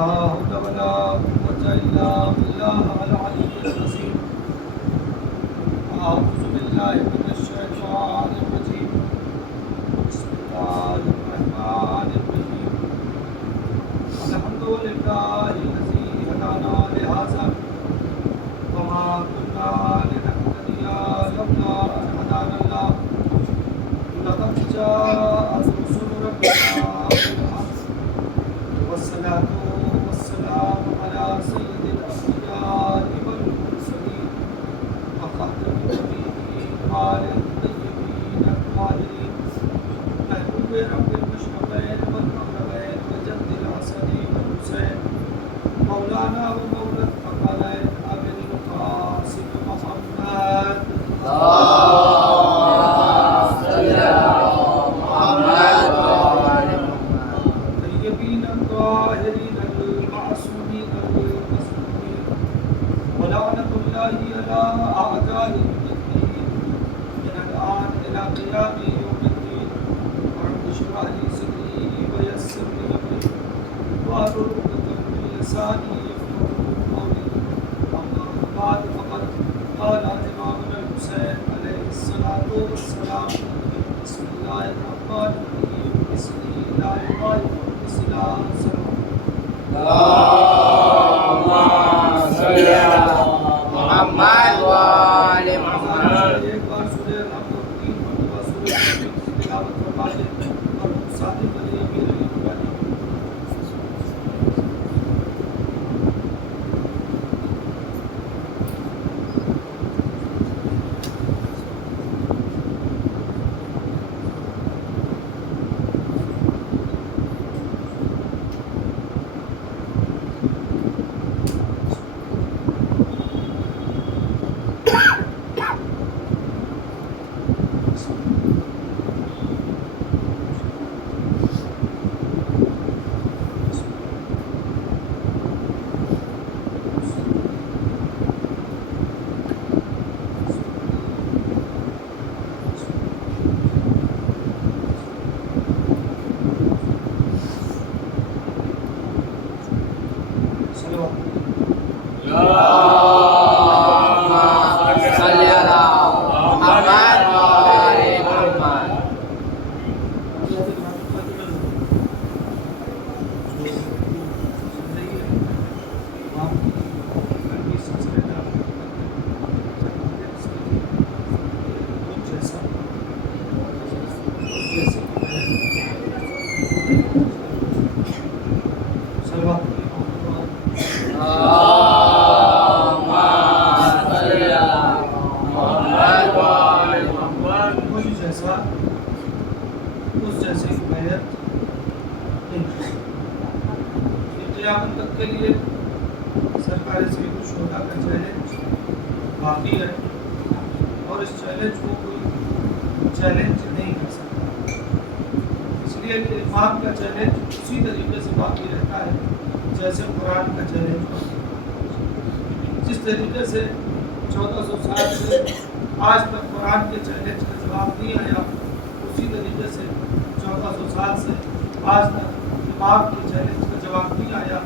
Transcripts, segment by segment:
لا حول ولا قوة إلا بالله العلي العظيم أعوذ بالله من الشيطان الرجيم بسم الله الرحمن الرحيم الحمد لله الذي هدانا لهذا وما كنا لنهتدي لولا أن هدانا الله لقد جاءت رسل ربنا بالحق والصلاة والسلام على سيد الأنبياء والمرسلين وخاتم النبيين وآله الطيبين الطاهرين محبوب رب المشرقين والمغربين وجد الحسن والحسين مولانا ومولى الثقلين أبي القاسم محمد الطيبين الطاهرين المعصومين المسلمين ولعنة الله على أعدائهم الدين من الآن إلى قيام يوم الدين رب اشرح لي صدري ويسر لي أمري واحلل عقدة من لساني يفقهوا قولي أما بعد فقد قال إمامنا الحسين عليه الصلاة والسلام بسم الله الرحمن الرحيم بسم الله الرحمن الرحيم اللهم صل على محمد وآل محمد. ایک بار سورہ الحمد اور 3 مرتبہ سورہ الحمد کی تلاوت فرمائیے اور صادق علی امیر علی نورانی قیامت تک کے لیے سرکار سید الشہداء کا چیلنج باقی ہے اور اس چیلنج کو کوئی چیلنج نہیں کر سکتا، اس لیے امام کا چیلنج اسی طریقے سے باقی رہتا ہے جیسے قرآن کا چیلنج باقی ہے۔ جس طریقے سے 1400 سال سے آج تک قرآن کے چیلنج کا جواب نہیں آیا، اسی طریقے سے 1400 سال سے آج تک امام کے چیلنج کا جواب نہیں آیا۔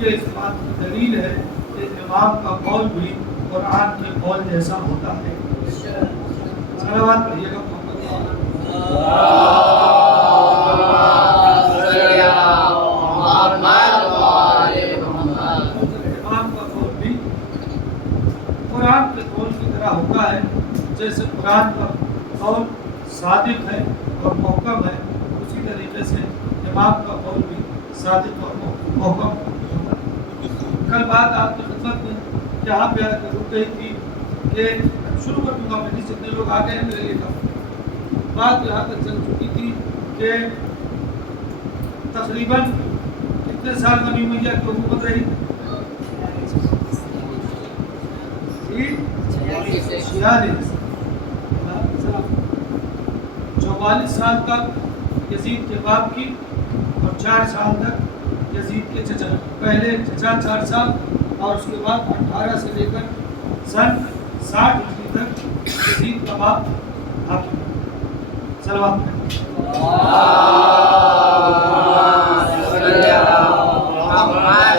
یہ اس بات کی دلیل ہے کہ امام کا قول بھی قرآن کے قول جیسا ہوتا ہے۔ صلوات پڑھیے گا محمد امام کا قول بھی قرآن کے قول کی طرح ہوتا ہے، جیسے قرآن کا قول صادق ہے اور محکم ہے، اسی طریقے سے امام کا قول بھی صادق اور محکم ہوتا ہے۔ کل بات آپ کی خدمت میں یہاں پہ رک گئی تھی کہ شروع کر دوں گا میں، جتنے لوگ آ گئے ہیں میرے لیے بات یہاں تک چل چکی تھی کہ تقریباً کتنے سال بنی امیہ کی حکومت رہی؟ 44 سال تک یزید کے باپ کی اور 4 سال تک یزید کے چچا، پہلے چچا 4 سال اور اس کے بعد 18 سے لے کر سن 60 ہجری تک یزید کا باپ حاکم۔ صلوات اللهم صل على محمد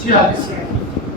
46।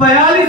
42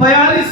42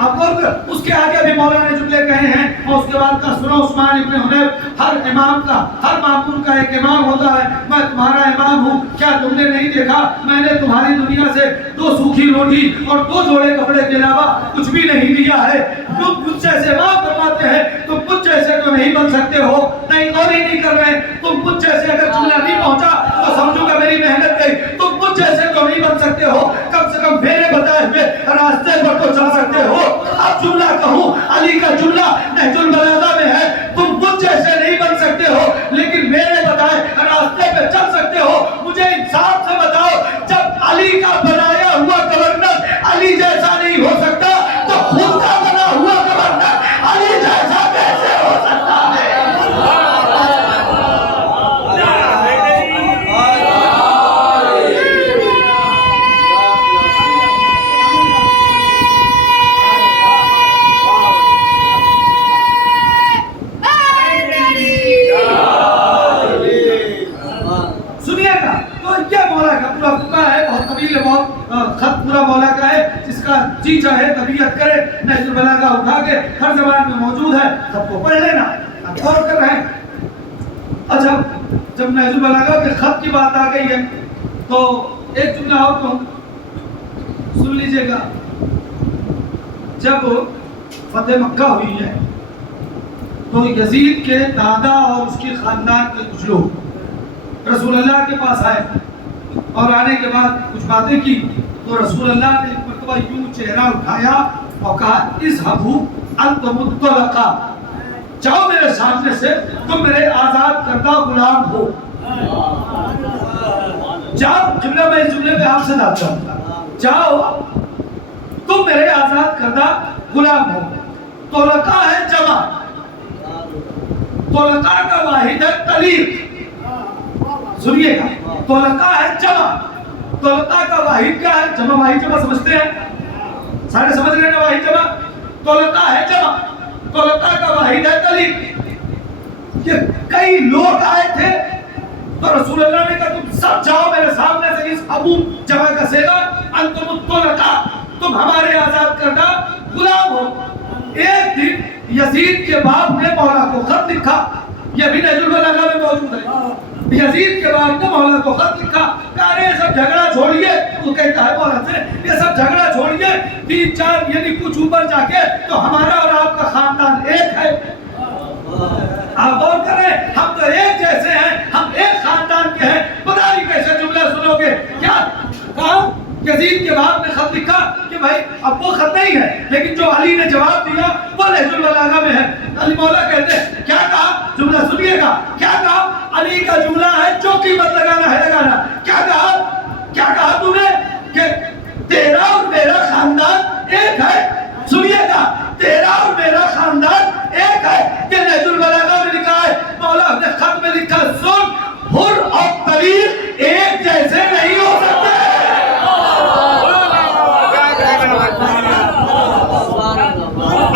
آپ اور اس کے آگے بھی مولا نے جملے کہے ہیں اور اس کے بعد کا سنو عثمان ابن حنیف، ہر امام کا، ہر معمول کا ایک امام ہوتا ہے، میں تمہارا امام ہوں، کیا تم نے نہیں دیکھا میں نے تمہاری دنیا سے 2 سوکھی روٹی اور 2 جوڑے کپڑے کے علاوہ کچھ بھی نہیں دیا ہے، تم مجھ جیسے امام فرماتے ہیں تم مجھ جیسے تو نہیں بن سکتے ہو، نہیں اور ہی نہیں کر رہے، تم مجھ جیسے اگر جملہ نہیں پہنچا تو سمجھو کہ میری محنت گئی، تم مجھ جیسے تو نہیں بن سکتے ہو، کم سے کم میرے بتائے ہوئے راستے پر تو چل سکتے ہو۔ اب جملہ کہوں، علی کا جملہ نہج البلاغہ میں ہے، تم مجھ جیسے نہیں بن سکتے ہو لیکن میرے بتائے راستے پہ چل سکتے ہو۔ مجھے انصاف سے بتاؤ، جب علی کا بنایا ہوا گورنر علی جیسا نہیں ہو سکتا تو خود کا بنا ہوا گورنر علی جیسا کیسے ہو سکتا ہے؟ خط پورا مولا کا ہے، جس کا جی چاہے طبیعت کرے نہج البلاغہ اٹھا کے ہر زبان میں موجود ہے، سب کو پڑھ لینا۔ اب غور کر رہے ہیں، اچھا جب نہج البلاغہ کے خط کی بات آ گئی ہے تو ایک جملہ اور کہوں، سن لیجئے گا۔ جب فتح مکہ ہوئی ہے تو یزید کے دادا اور اس کے خاندان کے کچھ لوگ رسول اللہ کے پاس آئے اور آنے کے بعد کچھ باتیں کی تو رسول اللہ نے ایک مرتبہ یوں چہرہ اٹھایا اور کہا اذهبوا انتم الطلقاء، جاؤ میرے سامنے سے، تم میرے آزاد کردہ غلام ہو، جاؤ۔ جملہ میں اس جملے پہ آپ سے ڈالتا ہوں، جاؤ تم میرے آزاد کردہ غلام ہو۔ طلقاء ہے جمع، طلقاء کا واحد ہے طلیق، سنیے گا، طلقاء ہے جمع، طلقاء کا واحد کیا ہے؟ جمع واحد جمع سمجھتے ہیں؟ سارے سمجھ رہے ہیں واحد جمع؟ طلقاء ہے جمع، طلقاء کا واحد ہے طلیق۔ یہ کئی لوگ آئے تھے تو رسول اللہ نے کہا تم سب جاؤ میرے سامنے سے، اس ابو جمع کا صیغہ انتم الطلقاء، تم ہمارے آزاد کردہ غلام ہو۔ ایک دن یزید کے باپ نے مولا کو خط لکھا، یہ بھی نہج البلاغہ میں موجود ہے، یزید کے باپ نے مولا کو خط لکھا کہ ارے یہ سب جھگڑا چھوڑیے، وہ کہتا ہے مولا سے یہ سب جھگڑا چھوڑیے، 3-4 یعنی کچھ اوپر جا کے تو ہمارا اور آپ کا خاندان ایک ہے۔ آپ غور کریں، ہم تو ایک جیسے ہیں، ہم ایک خاندان کے ہیں، پتہ نہیں کیسے جملہ سنو گے۔ کیا کہا؟ یزید کے باپ نے خط لکھا کہ بھائی اب وہ خط نہیں ہے لیکن جو علی نے جواب دیا وہ نہج البلاغہ میں ہے۔ علی مولا کہتے ہیں کیا کہا؟ جملہ سنیے گا، کیا کہا؟ علی کا جملہ ہے جو قیمت لگانا ہے لگانا۔ کیا کہا؟ کیا کہا تم نے کہ تیرا اور میرا خاندان ایک ہے؟ سنیے گا، تیرا اور میرا خاندان ایک ہے، یہ نہج البلاغہ میں لکھا ہے۔ مولا نے خط میں لکھا سن، حر اور طلیق ایک جیسے نہیں ہو سکتے۔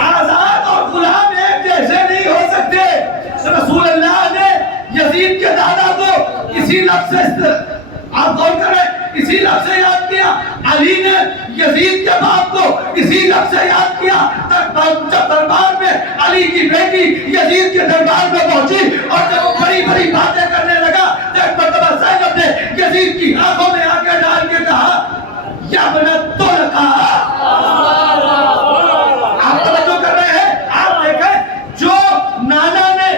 آزاد اور غلام ایک جیسے نہیں ہو سکتے۔ رسول اللہ نے یزید کے دادا کو اسی لفظ سے، آپ غور کریں، اسی لفظ سے یاد کیا، علی نے یزید کے باپ کو اسی لفظ سے یاد کیا۔ جب دربار میں علی کی بیٹی یزید کے دربار میں پہنچی اور جب وہ بڑی بڑی باتیں کرنے لگا تو ایک مرتبہ زینب نے یزید کی آنکھوں میں آنکھیں ڈال کے کہا یا بنت طلقاء۔ آپ توجہ کر رہے ہیں؟ آپ دیکھیں جو نانا نے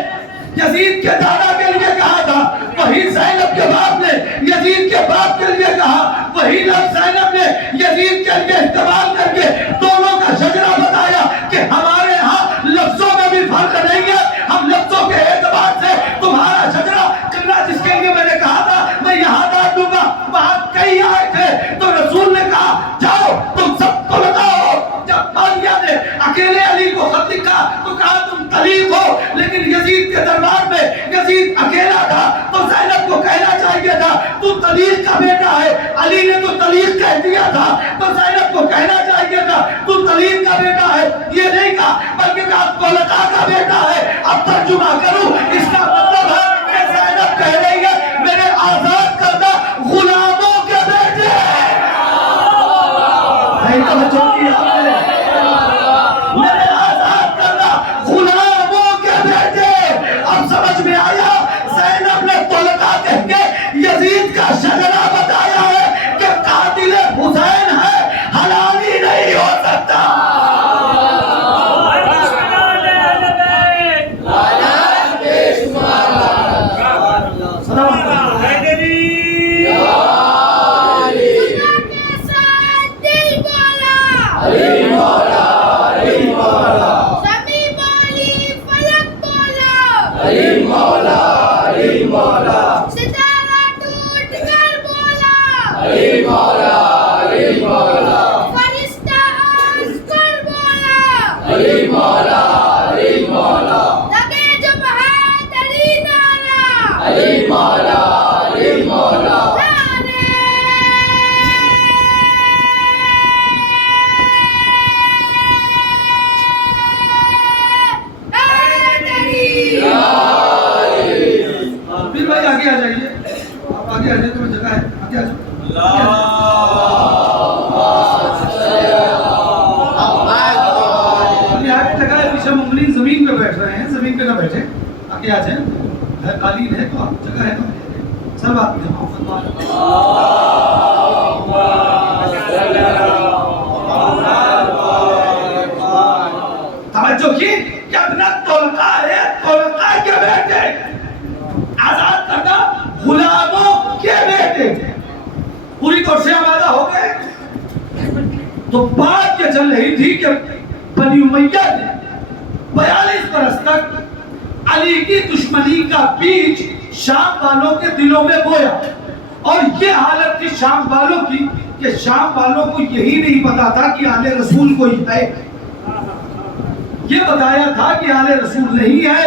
یزید کے دادا کے لیے کہا تھا وہی زینب کے باپ نے یزید کے باپ کے لیے کہا، وہی لفظ زینب نے یزید کے لیے استعمال کر کے دونوں کا شجرہ بتایا کہ ہمارے ہاں لفظوں میں بھی فرق نہیں ہے، ہم لفظوں کے اعتبار سے تمہارا شجرہ کرنا، جس کے لیے میں نے کہا تھا میں یہاں ڈال دوں گا وہاں کئی آئے تھے تو رسول نے کہا جاؤ تم سب کو لگاؤ۔ جب مالیہ نے اکیلے علی کو خط لکھا تو کہا تم طلیق ہو، لیکن یزید کے دربار میں یزید اکیلا تھا تو زینب کو کہنا چاہیے تھا تو طلیق کا بیٹا ہے، علی نے تو طلیق کہہ دیا تھا تو زینب کو کہنا چاہیے تھا تو طلیق کا بیٹا ہے، یہ نہیں کہا بلکہ کہا طلقاء کا بیٹا ہے۔ اب ترجمہ کروں، اس کا مطلب ہے کہ زینب کہہ رہی ہے میرے آزاد کردہ غلاموں کے بیٹے ہیں۔ توجہ کی آپ نے اب سمجھ میں آیا زینب نے طلقہ کہہ کے یزید کا شجرہ بتایا ہے کہ قاتل حسین ہے، حلالی نہیں ہو سکتا. زمین پہ بیٹھ رہے ہیں، زمین پہ نہ بیٹھے، آگے آ جائیں. قالین ہے تو آپ جگہ ہے تو سر بات میں توجہ کی کہ اپنا طلقہ ہے، طلقہ کے بیٹے آزاد کردہ غلاموں کے بیٹے پوری طور سے آمادہ ہو گئے. تو بات یہ چل رہی تھی کہ بنی امیہ نے 42 برس تک علی کی دشمنی کا بیج شام والوں کے دلوں میں بویا، اور یہ حالت تھی شام والوں کی کہ شام والوں کو یہی نہیں پتا تھا کہ آل رسول کوئی ہے. یہ بتایا تھا کہ آل رسول نہیں ہے،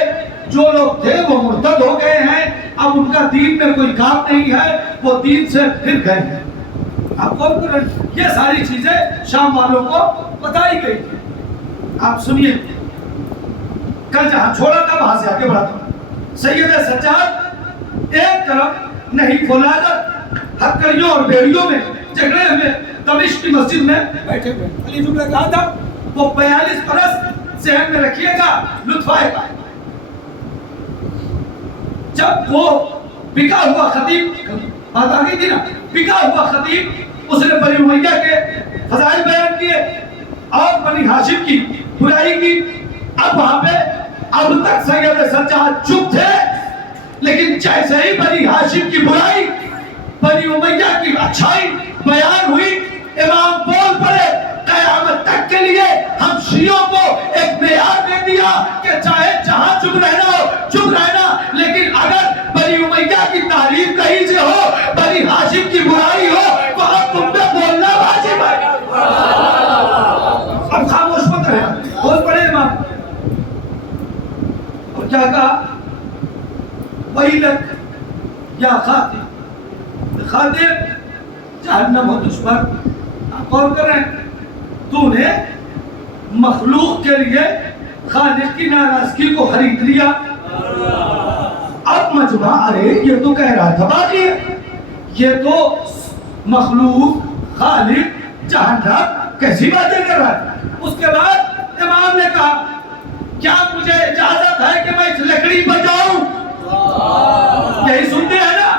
جو لوگ تھے وہ مرتد ہو گئے ہیں، اب ان کا دین میں کوئی کام نہیں ہے، وہ دین سے پھر گئے ہیں. آپ کو یہ ساری چیزیں شام والوں کو بتائی گئی تھی. آپ سنیے، کل جہاں چھوڑا تھا وہاں سے آگے بڑھاتا ہوں. سید سجاد ایک طرف نہیں فولادت ہتکڑیوں اور بیڑیوں میں جھگڑے ہوئے دمشق کی مسجد میں بیٹھے ہوئے. علی جملہ کہا تھا وہ 42 برس ذہن میں رکھیے گا، لطف آئے گا. جب وہ بکا ہوا خطیب، بات آ گئی تھی نا، بکا ہوا خطیب اس نے بنی امیہ کے فضائل بیان کیے اور بنی ہاشم کی برائی کی. اب وہاں پہ اب تک سید سجاد چپ تھے، لیکن جیسے ہی بنی ہاشم کی برائی، بنی امیہ کی اچھائی بیان ہوئی، امام بول پڑے قیامت تک کے لیے ہم شیعوں کو ایک معیار دے دیا کہ چاہے جہاں چپ رہنا ہو چپ رہنا، لیکن اگر بنی امیہ کی تعریف کہیں سے ہو، بنی ہاشم کی برائی ہو، تو اب تم پہ بولنا واجب ہے. اب خاموش مت رہنا. بول پڑے امام اور کیا کہا؟ وَيْلَكَ یا خاطب، خاطب جہنم و دشمن. آپ غور کر رہے ہیں، تو نے مخلوق کے لیے خالق کی ناراضگی کو خرید لیا. اب مجمع ارے یہ تو کہہ رہا تھا باقی ہے، یہ تو مخلوق خالق جہنم کیسی باتیں کر رہا ہے. اس کے بعد امام نے کہا کیا مجھے اجازت ہے کہ میں اس لکڑی پر جاؤں؟ یہی سنتے ہیں نا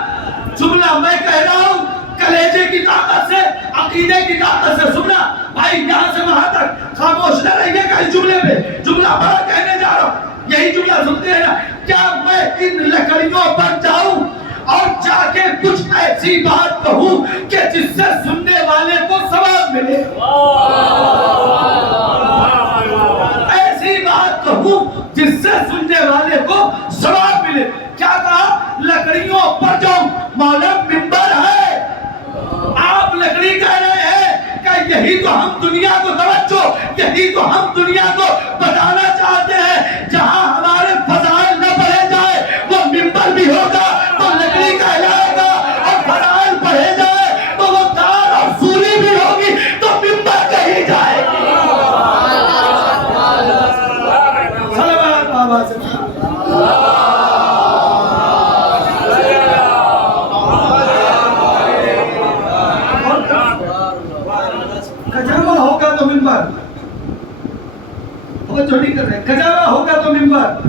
جملہ میں کہہ رہا ہوں، کلیجے کی طاقت سے، عقیدے کی طاقت سے سننا. بھائی یہاں سے وہاں تک خاموش نہ رہیے گا اس جملے پہ، جملہ بڑا کہنے جا رہا ہوں. یہی جملہ سنتے ہیں نا، کیا میں ان لکڑیوں پر جاؤں اور جا کے کچھ ایسی بات کہوں کہ جس سے سننے والے کو ثواب ملے؟ ایسی بات کہوں جس سے سننے والے کو ثواب ملے. کیا کہا؟ لکڑیوں پر جاؤں. مولا منبر ہے، آپ لکڑی کہہ رہے ہیں کہ یہی تو ہم دنیا کو توجہ، یہی تو ہم دنیا کو بتانا چاہتے ہیں. جہاں ہمارے فضائل نہ پڑھے جائے وہ منبر بھی ہوگا تو لکڑی کہلائے گا، اور فضائل پڑھے جائے تو وہ دار اور سوری بھی ہوگی تو منبر کہی جائے گی. صلوات بابا سے کجاوا ہوگا تو منبر، چھوٹی کر رہے کجاوا ہوگا تو منبر،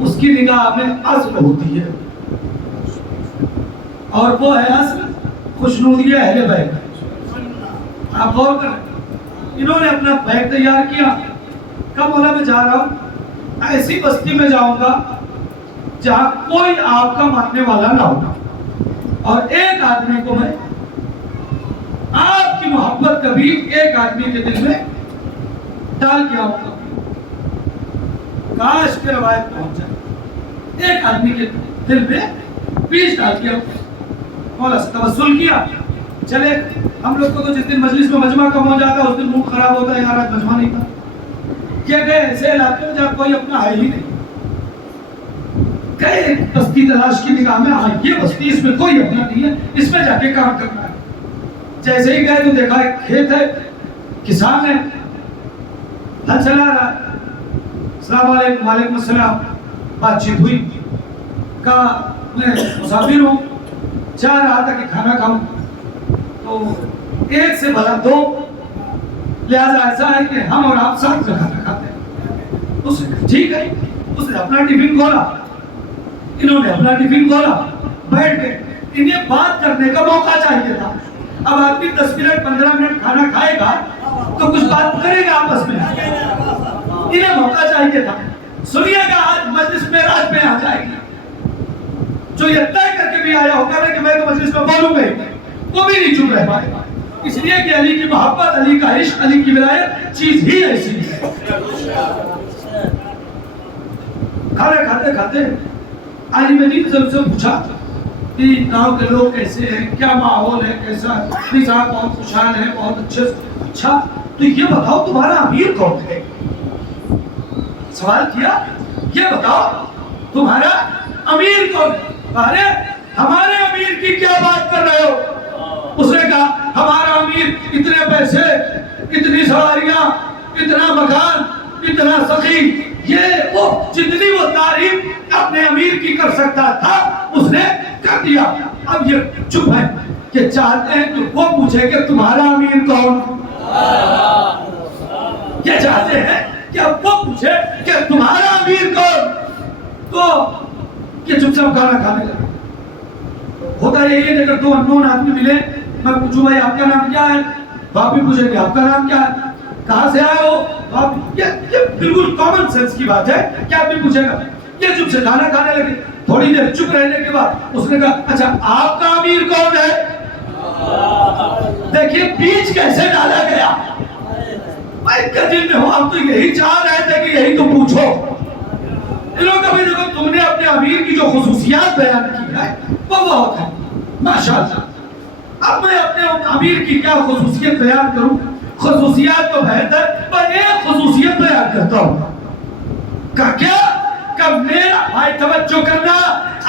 اس کی نگاہ میں اصل ہوتی ہے، اور وہ ہے اصل خوشنودی اہل بیت۔ آپ غور کریں، انہوں نے اپنا بیگ تیار کیا، کب بولا میں جا رہا ہوں ایسی بستی میں جاؤں گا جہاں کوئی آپ کا ماننے والا نہ ہوگا، اور ایک آدمی کو میں آپ کی محبت کبھی ایک آدمی کے دل میں ڈال کے آؤں گا۔ کاش کے روایت پہنچ جائے، ایک آدمی کے دل میں بیج ڈال کے مولا سے توسل کیا۔ چلے ہم لوگ کو تو جس دن مجلس میں مجمع کم ہو جاتا ہے اس دن موڈ خراب ہوتا ہے، یار آج مجمع نہیں تھا۔ یہ گئے ایسے علاقے میں جہاں کوئی اپنا ہے ہی نہیں، گئے بستی تلاش کی نگاہ میں، ہاں یہ بستی، اس میں کوئی اپنا نہیں ہے، اس میں جا کے کام کرنا ہے۔ جیسے ہی گئے تو دیکھا ایک کھیت ہے، کسان ہے، ہل چلا رہا ہے۔ السلام علیکم، وعلیکم السلام، بات چیت ہوئی، کہا میں مسافر ہوں، چاہ رہا تھا کہ کھانا کھاؤں، تو ایک سے بھلا دو، لہذا ایسا ہے کہ ہم اور آپ ساتھ میں کھانا کھاتے ہیں۔ اس نے ٹھیک ہے، اس نے اپنا ٹفن کھولا، انہوں نے اپنا ٹفن کھولا، بیٹھ گئے۔ انہیں بات کرنے کا موقع چاہیے تھا۔ اب آدمی 10 منٹ 15 منٹ کھانا کھائے گا تو کچھ بات کرے گا آپس میں، انہیں موقع چاہیے تھا۔ سنیے گا آج مجلس میں راج میں آ جائے گی، جو یہ طے کر کے بھی آیا ہوگا کہ میں تو مجلس میں بولوں گا، وہ بھی نہیں چپ رہ پائے گا، اس لیے کہ علی کی محبت، علی کا عشق، علی کی ولایت چیز ہی ایسی ہے۔ کھانا کھاتے کھاتے علی میں نہیں سے پوچھا کہ گاؤں کے لوگ کیسے ہیں، کیا ماحول ہے، کیسا ہے؟ صاحب بہت خوشحال ہیں، بہت اچھے۔ اچھا تو یہ بتاؤ تمہارا امیر کون ہے؟ سوال کیا، یہ بتاؤ تمہارا امیر کون ہے؟ ارے ہمارے امیر کی کیا بات کر رہے ہو؟ اس نے کہا ہمارا امیر اتنے پیسے، اتنی سواریاں، اتنا مکان، اتنا سخی، یہ وہ جتنی وہ تعریف اپنے امیر کی کر سکتا تھا اس نے کر دیا۔ اب یہ چپ ہے کہ چاہتے ہیں کہ وہ پوچھے کہ تمہارا امیر کون؟ یہ چاہتے ہیں کہ اب وہ پوچھے کہ تمہارا امیر کون؟ تو یہ چپ چاپ کھانا کھانے لگے۔ ہوتا یہی ہے کہ اگر دو انون آدمی ملے، میں پوچھوں بھائی آپ کا نام کیا ہے، آپ بھی پوچھیں کہ آپ کا نام کیا ہے، کہاں سے آئے ہو آپ، یہ بالکل کامن سینس کی بات ہے کہ آدمی پوچھے گا۔ یہ چپ سے کھانا کھانے لگے، تھوڑی دیر چپ رہنے کے بعد اس نے کہا اچھا آپ کا امیر کون ہے؟ دیکھیے بیچ کیسے ڈالا گیا۔ میں دل میں ہوں ہم تو یہی چاہ رہے تھے کہ یہی تو پوچھو۔ انہوں نے کہا دیکھو تم نے اپنے امیر کی جو خصوصیات بیان کی ہے وہ بہت ہے ماشاءاللہ، اب میں اپنے امیر کی کیا خصوصیت بیان کروں؟ خصوصیات تو بہتر، پر ایک خصوصیت بیان کرتا ہوں۔ کہا کیا؟ کہ میرا بھائی توجہ کرنا،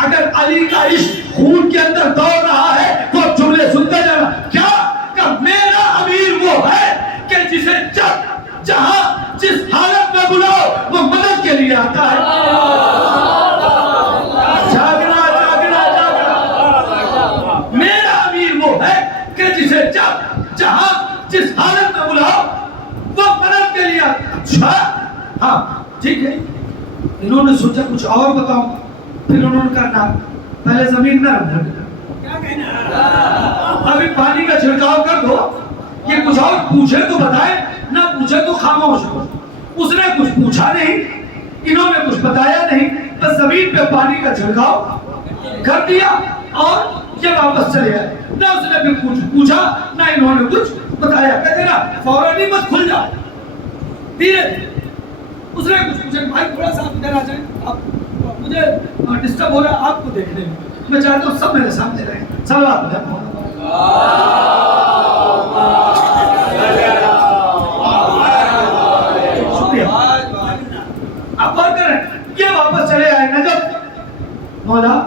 اگر علی کا عشق خون کے اندر دوڑ رہا ہے تو جملے سنتے جانا۔ کیا؟ کہ میرا امیر وہ ہے کہ جسے جب جہاں جس حالت میں بلاؤ وہ مدد کے لیے آتا ہے۔ جاگنا جاگنا جاگنا، میرا امیر وہ ہے کہ جسے جب جہاں جس حالت میں بلاؤ وہ مدد کے لیے آتا ہے۔ اچھا ہاں ٹھیک ہے۔ انہوں نے سوچا کچھ اور بتاؤں، پھر انہوں نے کہا پہلے زمین نہ ابھی پانی کا چھڑکاؤ کر دو، یہ کچھ اور پوچھے تو بتائے، نہ پوچھے تو خاموش ہو۔ اس نے کچھ پوچھا نہیں، انہوں نے کچھ بتایا نہیں، بس زمین پہ پانی کا چھڑکاؤ کر دیا اور یہ واپس چلے گئے۔ نہ اس نے پھر کچھ پوچھا نہ انہوں نے کچھ بتایا۔ کہتے نا فوراً ہی مت کھل جاؤ، دھیرے اس نے کچھ پوچھا بھائی تھوڑا سا ادھر آ جائیں، آپ مجھے ڈسٹرب ہو رہا ہے آپ کو دیکھنے میں، میں چاہتا ہوں سب میرے سامنے رہیں۔ صلوات شکریہ۔ اب اور کریں، یہ واپس چلے آئے نجف، مولا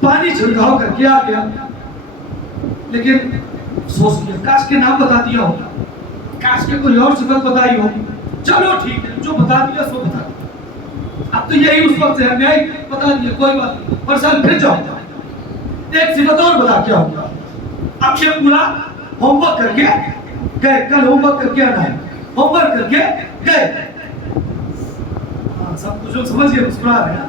پانی چھڑکاؤ کر کے آ گیا، لیکن سوچ لیا کاش کے نام بتا دیا ہوگا، کاش کے کوئی اور صفت بتائی ہوگی۔ چلو ٹھیک ہے جو بتا دیا سو بتا دیا، اب تو یہی اس وقت سے ہمیں آئی، بتا دیا کوئی بات نہیں، پر سال پھر جاؤ ایک صفت اور بتا کیا ہوگا۔ اب یہ پورا ہوم ورک کر کے گئے، کل ہوم ورک کر کے آنا ہے، ہوم ورک کر کے گئے۔ سب کچھ لوگ سمجھ گئے، مسکرا رہے ہیں۔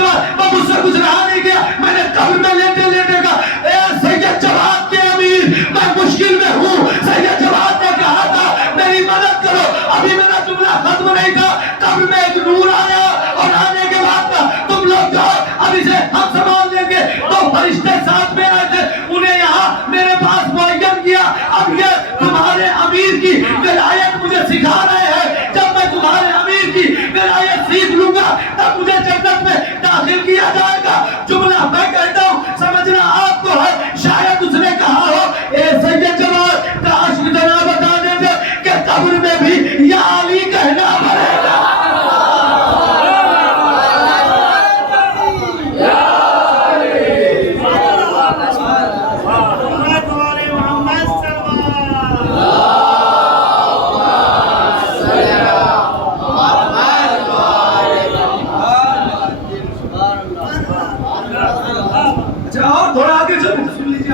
جواد وہ مجھ سے کچھ رہا نہیں گیا، میں نے قبر میں لیٹے لیٹے کہا اے سید جواد کے امیر میں مشکل میں ہوں. سید جواد نے کہا تھا میری مدد کرو. ابھی میرا جملہ ختم نہیں تھا، قبر میں ایک نور آیا اور آنے کے بعد کہا تم لوگ جاؤ ابھی سے ہم سنبھال لیں گے. تو فرشتے ساتھ میں آئے تھے، انہیں یہاں میرے پاس معین کیا. اب یہ تمہارے امیر کی ولایت مجھے سکھا رہے ہیں. جب میں تمہارے امیر کی ولایت سیکھ لوں گا تب مجھے جنت میں داخل کیا جائے گا. جملہ میں کہتا ہوں سمجھنا آپ کو ہے. شاید اس نے کہا ہو اے سید جواد کاش اتنا بتا دیتے کہ قبر میں بھی یا علی کہنا پڑے گا.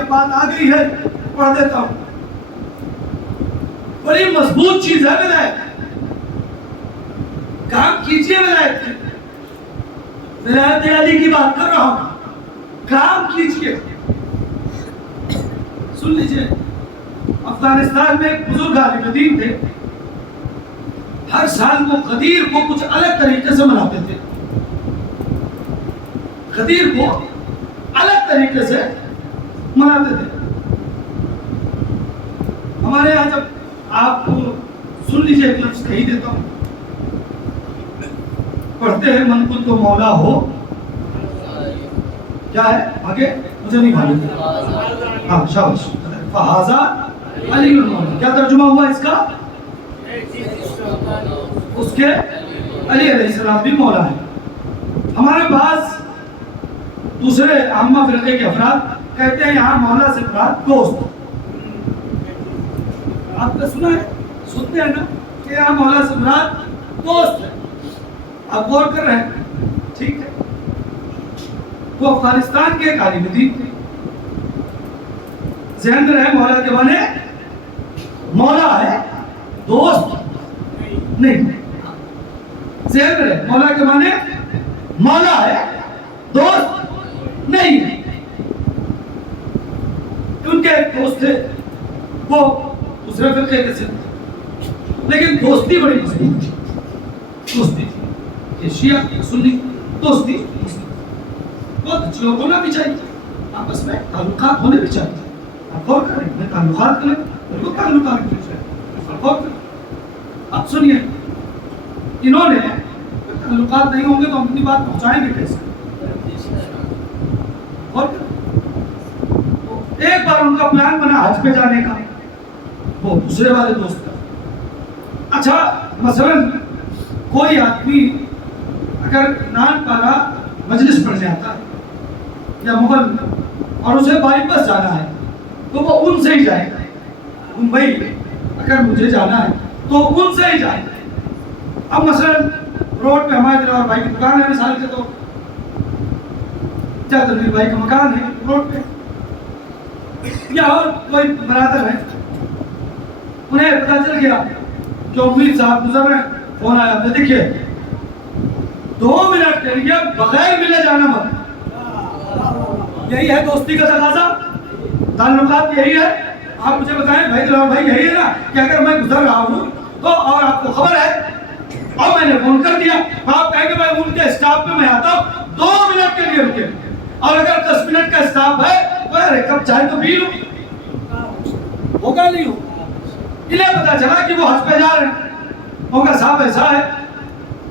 بات آ گئی ہے پڑھ دیتا ہوں. بڑی مضبوط چیز ہے ولایت. کام کیجئے ولایت کی. ولایت علی کی بات کر رہا ہوں. کام کیجئے. سن لیجئے افغانستان میں ایک بزرگ عالم دین تھے. ہر سال وہ غدیر کو کچھ الگ طریقے سے مناتے تھے. غدیر کو الگ طریقے سے مناتے تھے. ہمارے یہاں جب آپ سن لیجئے ایک لفظ کہی دیتا ہوں. پڑھتے ہیں من کو تو مولا ہو. کیا ہے آگے مجھے نہیں معلوم. ہاں شاباش. فہذا علی المولا. کیا ترجمہ ہوا اس کا؟ اس کے علی علیہ السلام بھی مولا ہے. ہمارے پاس دوسرے عامہ فرقے کے افراد کہتے ہیں یہاں مولا سے مراد دوست. آپ نے سنا ہے سنتے ہیں نا کہ یہاں مولا سے مراد دوست ہے. آپ غور کر رہے ہیں ٹھیک ہے. وہ افغانستان کے ایک عالم دین تھے. ذہن میں رہے مولا کے معنی مولا ہے دوست نہیں. ذہن میں رہے مولا کے معنی مولا ہے دوست نہیں. ان کے ایک دوست تھے وہ دوسرے فرقے کے تھے لیکن دوستی بڑی مضبوط تھی. دوستی یہ شیعہ سنی دوستی بہت اچھی لوگ ہونا بھی چاہیے. آپس میں تعلقات ہونے بھی چاہیے. آپ غور کریں میں تعلقات کریں بالکل تعلقات بھی چاہیے. آپ غور کریں. اب سنیے انہوں نے تعلقات نہیں ہوں گے تو ہم اپنی بات پہنچائیں گے کیسے؟ غور کریں. ایک بار ان کا پلان بنا حج پہ جانے کا. وہ دوسرے والے دوست کا. اچھا مثلا کوئی آدمی اگر نان پارا مجلس پڑھنے آتا ہے یا مغل اور اسے بائی پاس جانا ہے تو وہ ان سے ہی جائے گا. ممبئی اگر مجھے جانا ہے تو ان سے ہی جائے گا. اب مثلا روڈ پہ ہمارے دلاور بھائی کی دکان ہے مثال کے طور پر تنویر بھائی کا مکان ہے روڈ پہ یا اور کوئی برادر ہے انہیں پتا چل گیا کہ امید صاحب گزر رہے ہیں. فون آیا تو دیکھیے 2 منٹ کے لیے بغیر ملے جانا مت. یہی ہے دوستی کا تقاضا. تعلقات یہی ہے. آپ مجھے بتائیں بھائی دلاور بھائی یہی ہے نا کہ اگر میں گزر رہا ہوں تو اور آپ کو خبر ہے اور میں نے فون کر دیا آپ کہیں کہ میں ان کے اسٹاف پہ میں آتا ہوں 2 منٹ کے لیے رکے. اور اگر 10 منٹ کا اسٹاف ہے تو ارے کب چاہے تو پی لوں. ہوگا نہیں ہوگا. انہیں پتا چلا کہ وہ حج پہ جا رہے ہیں. ہوگا صاحب ایسا ہے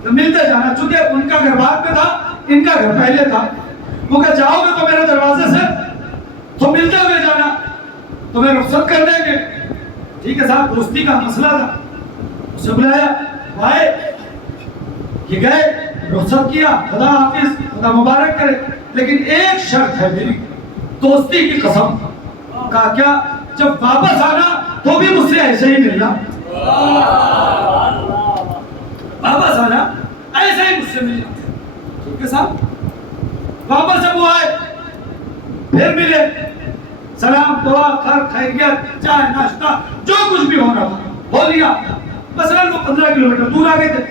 تو ملتے جانا. چونکہ ان کا گھر بعد میں تھا ان کا گھر پہلے تھا. وہ کہ جاؤ گے تو میرے دروازے سے تو ملتے ہوئے جانا تو میں رخصت کر دیں گے. ٹھیک ہے صاحب دوستی کا مسئلہ تھا. اسے بلایا بھائی یہ گئے رخصت کیا خدا حافظ خدا مبارک کرے لیکن ایک شرط ہے میری دوستی کی قسم. کہا کیا؟ جب واپس آنا تو بھی مجھ سے ایسے ہی ملنا. واپس آنا ایسے ہی مجھ سے ملنا. ٹھیک ہے صاحب. واپس جب وہ آئے پھر ملے سلام دعا خیریت چائے ناشتہ جو کچھ بھی ہونا تھا ہو لیا. مثلا وہ 15 کلومیٹر دور آ گئے تھے.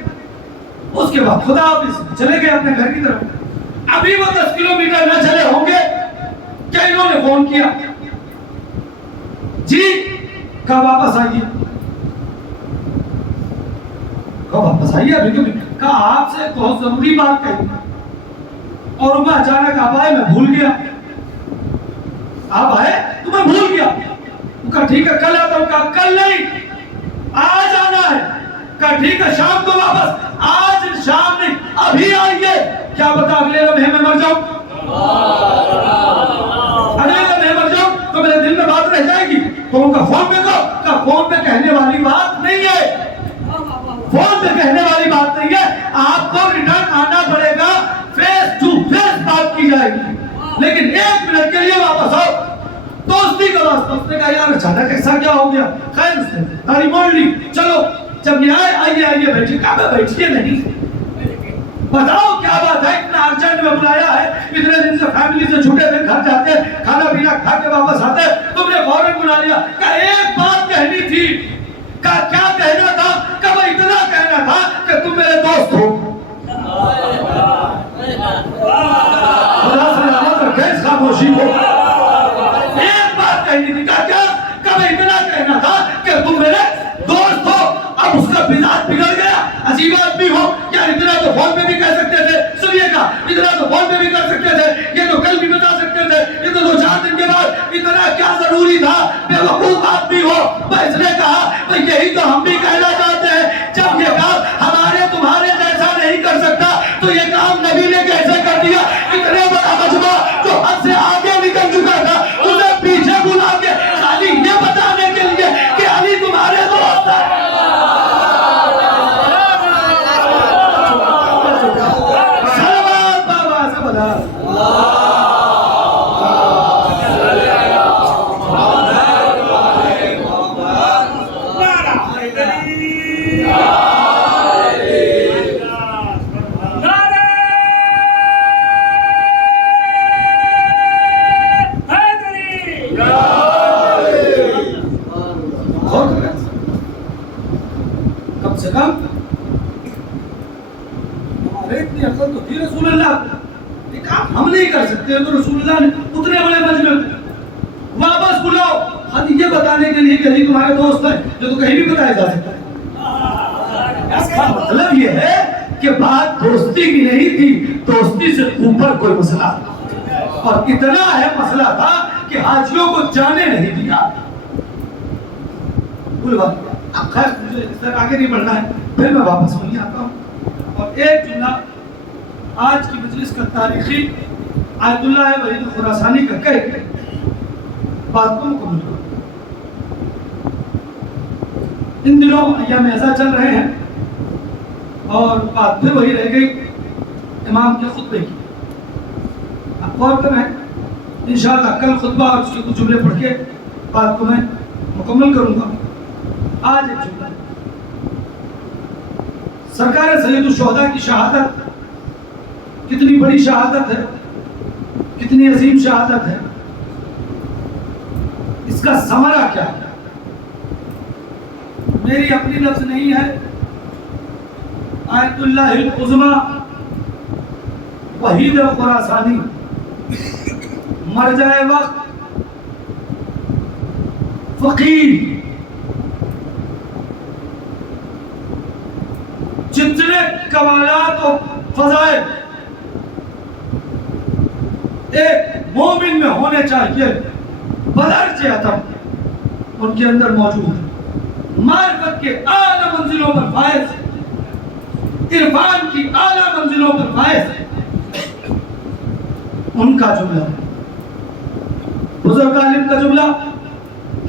اس کے بعد خدا حافظ چلے گئے اپنے گھر کی طرف. ابھی وہ 10 کلومیٹر نہ چلے ہوں گے کہ انہوں نے فون کیا جی کب واپس آئیے، کب واپس آئیے ابھی کیوں نہیں کہا آپ سے ایک بہت ضروری بات کہی اور میں اچانک آپ آئے میں بھول گیا، آپ آئے تو میں بھول گیا، کہا ٹھیک ہے کل آتا ہوں، کہا کل نہیں آج آنا ہے، کہا ٹھیک ہے شام کو واپس، آج شام نہیں ابھی آئیے، کیا بتا اگلے لمحے میں مر جاؤں، اگلے لمحے مر جاؤں تو میرے دل میں بات رہ جائے گی، تو ان کا فون پہ کہو، کہا فون پہ کہنے والی بات نہیں ہے، فون پہ کہنے والی بات نہیں ہے، آپ کو ریٹرن آنا پڑے گا، فیس ٹو فیس بات کی جائے گی، لیکن 1 منٹ کے لیے واپس آؤ، دوستی کا واسطہ۔ اس نے کہا یار اچانک ایسا کیا ہو گیا، خیر اس نے تاری موڑ لی، چلو جب یہ آئے آئیے آئیے بیٹھیے، کہا میں بیٹھیے نہیں، بتاؤ کیا بات ہے، اتنا ارجنٹ میں بلایا ہے، اتنے دن سے فیملی سے چھوٹے تھے، گھر جاتے کھانا پینا کھا کے واپس آتے، تم نے فوراً بلا لیا، کہا ایک بات کہنی تھی، کہا کیا کہنا تھا، کہا وہ اتنا کہنا تھا کہ تم میرے دوست ہو، خدا سے رحمت رکھے اس خاموشی کو، ایک بات کہنی تھی، کہا کیا، کہا میں اتنا کہنا تھا کہ تم میرے دوست ہو، اب اس کا مزاج بگڑ گیا، عجیب آدمی ہو، یار اتنا تو فون پہ بھی کہہ سکتے تھے، سنیے گا اتنا تو فون پہ بھی کر سکتے تھے، یہ تو کل بھی بتا سکتے تھے، یہ تو 2-4 دن کے بعد، اتنا کیا ضروری تھا، بے وقوف آدمی ہو، اس نے کہا یہی تو ہم بھی کہنا چاہتے ہیں، جب یہ کام ہمارے تمہارے جیسا نہیں کر سکتا تو یہ کام نبی نے کیسے کر دیا، اتنے بڑا مجمع جو حد سے آگے نکل چکا تھا اسے پیچھے بلا کے خالی یہ بتانے کے لیے کہ علی تمہارے دوست ہے، کم سے کم ہمارے اتنی عقل تو تھی رسول اللہ، یہ کام ہم نہیں کر سکتے تو رسول اللہ نے اتنے بڑے مجمع واپس بلاؤ، خالی یہ بتانے کے لیے کہ علی تمہارے دوست ہیں، جو تو کہیں بھی بتایا جا سکتا ہے، اس کا مطلب یہ ہے کہ بات دوستی کی نہیں تھی، دوستی سے اوپر کوئی مسئلہ تھا، اور اتنا اہم مسئلہ تھا کہ حاجیوں کو جانے نہیں دیا۔ اب خیر مجھے اس طرح آگے نہیں بڑھنا ہے، پھر میں واپس وہیں آتا ہوں، اور ایک جملہ آج کی مجلس کا تاریخی آیت اللہ وحید خراسانی کا کہہ کے بات کو مکمل کروں۔ ان دنوں ایام ایسا چل رہے ہیں اور بات پھر وہی رہ گئی امام کے خطبے کی، اب غور کریں انشاءاللہ کل خطبہ اور اس کے کچھ جملے پڑھ کے بات کو میں مکمل کروں گا۔ آج ایک جملہ، سرکار سید الشہداء کی شہادت کتنی بڑی شہادت ہے، کتنی عظیم شہادت ہے، اس کا ثمرہ کیا ہے، میری اپنی لفظ نہیں ہے، آیت اللہ العظمی وحید خراسانی مرجع وقت فقیر جتنے کمالات و فضائل ایک مومن میں ہونے چاہیے بدرجہ اتم ان کے اندر موجود ہے، معرفت کے اعلیٰ منزلوں پر فائز، عرفان کی اعلیٰ منزلوں پر فائز، ان کا جملہ بزرگ عالم کا جملہ،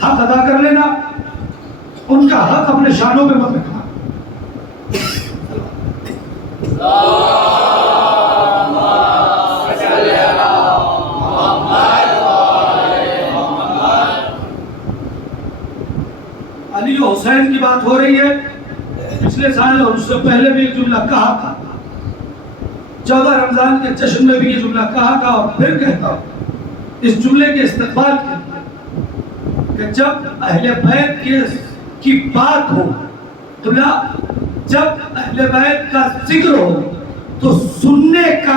حق ادا کر لینا، ان کا حق اپنے شانوں پہ مت رکھنا۔ علی و حسین کی بات ہو رہی ہے، پچھلے سال اور اس سے پہلے بھی ایک جملہ کہا تھا، 14 رمضان کے جشن میں بھی یہ جملہ کہا تھا اور پھر کہتا ہوں اس جملے کے استقبال کے لیے کہ جب اہل بیت کی بات ہو، جب اہل بیت کا ذکر ہو تو سننے کا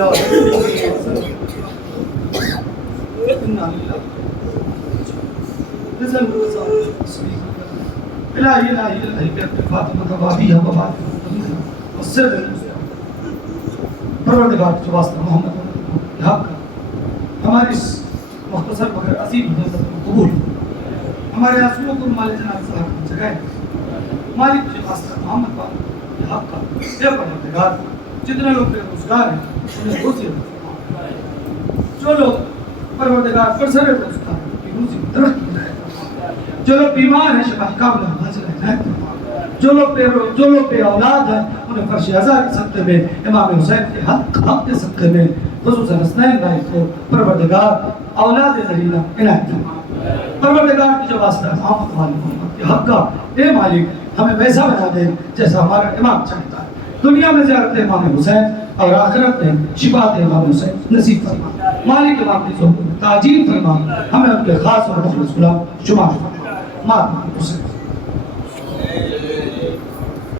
یا الہی الہی الہی کہ فاطمہ کا بابی ہے وفات السر پروردگار کے واسطہ محمد حق ہماری اس مختصر مگر عظیم حضرت کو قبول ہمارے آنسوؤں کو مال جناب صاحب کو جگائے مالک کے واسطہ محمد پاک حق کا اے پروردگار جتنے لوگ بے روزگار ہیں انہیں روزی عطا جو لوگ پروردگار پر سر روزگار ہیں ان کی روزی میں ترقی رہے جو لوگ بیمار ہیں شفا کاملہ حاصل ہے جو لوگ بے اولاد ہیں انہیں فرش عزا کے صدقے میں امام حسین کے حق کے صدقے میں خصوصاً حسنین بھائی کو پروردگار اولاد ذریعہ عنایت فرما پروردگار کی جو واسطہ محمد والی محمد کے حق کا اے مالک ہمیں ویسا بنا دے جیسا ہمارا امام چاہتا ہے دنیا میں زیارت امام حسین اور آخرت میں شفاعت امام حسین نصیب فرما مالک امام کی صحبت میں تعجیل فرما ہمیں ان کے خاص اور مخلص غلام شمار فرما ماتم حسین